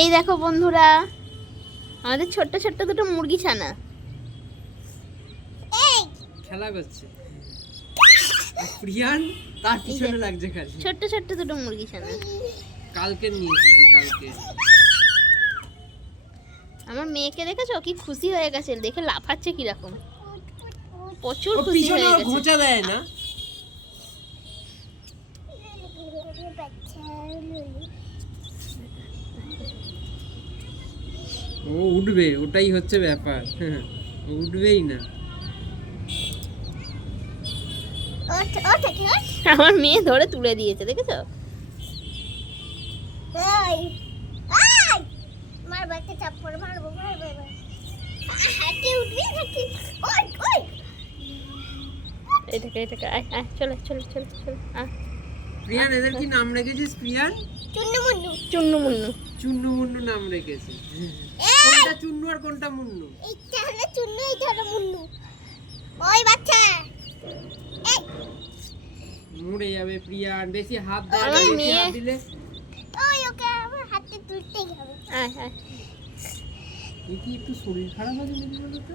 এই দেখো বন্ধুরা, আমাদের ছোট্ট ছোট্ট দুটো মুরগি ছানা খেলা করছে। প্রিয়ান তার পিছনে লাগছে খালি। ছোট্ট ছোট্ট দুটো মুরগি ছানা কালকে নিয়েছি, কালকে। আমার মেয়েকে দেখেছো কি খুশি হয়ে গেছে, দেখে লাফাচ্ছে কিরকম, প্রচুর খুশি হয়ে গেছে। ঘোচা দেয় না। ও উঠবে, ওটাই হচ্ছে ব্যাপার। ও উঠবেই না। আমার মেয়ে ধরে তুলে দিয়েছে, দেখেছো? চলে চলে চলে চলে। প্রিয়ান, এদের কি নাম রেখেছিস প্রিয়ান? চুন্নু মুন্নু। চুন্নু মুন্নু। চুন্নু মুন্নু নাম রেখেছে। কোনটা চুন্নু আর কোনটা মুন্নু? এইটা হলো চুন্নু, এইটা হলো মুন্নু। ওই বাচ্চা মরে যাবে প্রিয়ান, বেশি হাত দাও। আমার মেয়ে দিলে ওই ওকে আমার হাতে তুলতেই হবে। আয় আয়। কি একটু শরীর খারাপ আছে নাকি বলতো?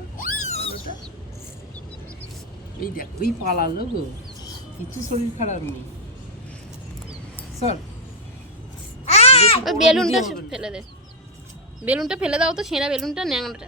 এই দেখ, ওই পালালো গো, কিছু শরীর খারাপ নেই। স্যার বেলুনটা ফেলে দে, বেলুনটা ফেলে দাও তো, ছেঁড়া বেলুনটা, ন্যাংটা।